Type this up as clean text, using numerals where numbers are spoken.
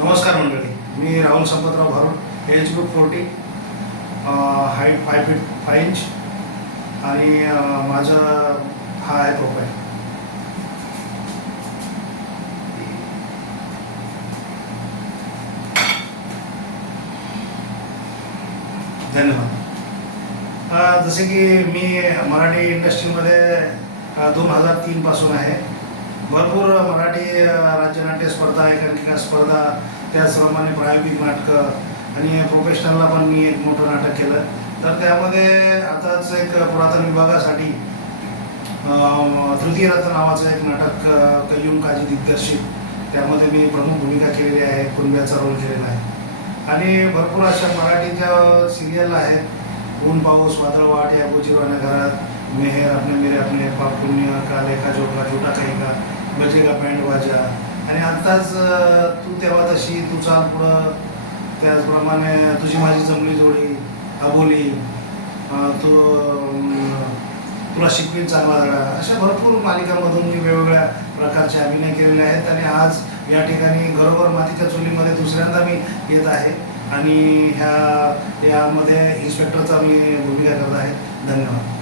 नमस्कार मंडळी, मी Rahul Sampatrao Bharud, age group 40, height 5 feet 5 inch आणि माझा हा आहे प्रोफाईल. धन्यवाद. जसे की मी मराठी इंडस्ट्रीमध्ये 2003 पासून आहे. भरपूर मराठी राज्यनाट्य स्पर्धा, एकांकिका स्पर्धा, त्याचप्रमाणे प्रायोगिक नाटकं आणि प्रोफेशनलला पण मी एक मोठं नाटक केलं. तर त्यामध्ये आताच एक पुरातन विभागासाठी तृतीय रत्न नावाचं एक नाटक कय्यूम काजी दिग्दर्शित, त्यामध्ये मी प्रमुख भूमिका केलेली आहे, कुणब्याचा रोल केलेला आहे. आणि भरपूर अशा मराठीच्या सिरियल आहेत, ऊन पाऊस वादळ वाट, या गोजीवाने घरात, मेहर, अपने मेरे अपने, पाप पुण्य, का लेखा जोखा, छोटा काही का, बजेगा बँड वाजा, आणि आत्ताच तू तेव्हा तशी, तू चाल पुढं, त्याचप्रमाणे तुझी माझी जमली जोडी, अबोली, तुला शिकवीन चांगला धडा, अशा भरपूर मालिकांमधून मी वेगवेगळ्या प्रकारचे अभिनय केलेले आहेत. आणि आज या ठिकाणी घरोघर मातीच्या चुलीमध्ये दुसऱ्यांदा मी येत आहे आणि यामध्ये इन्स्पेक्टरचा मी भूमिका करत आहे. धन्यवाद.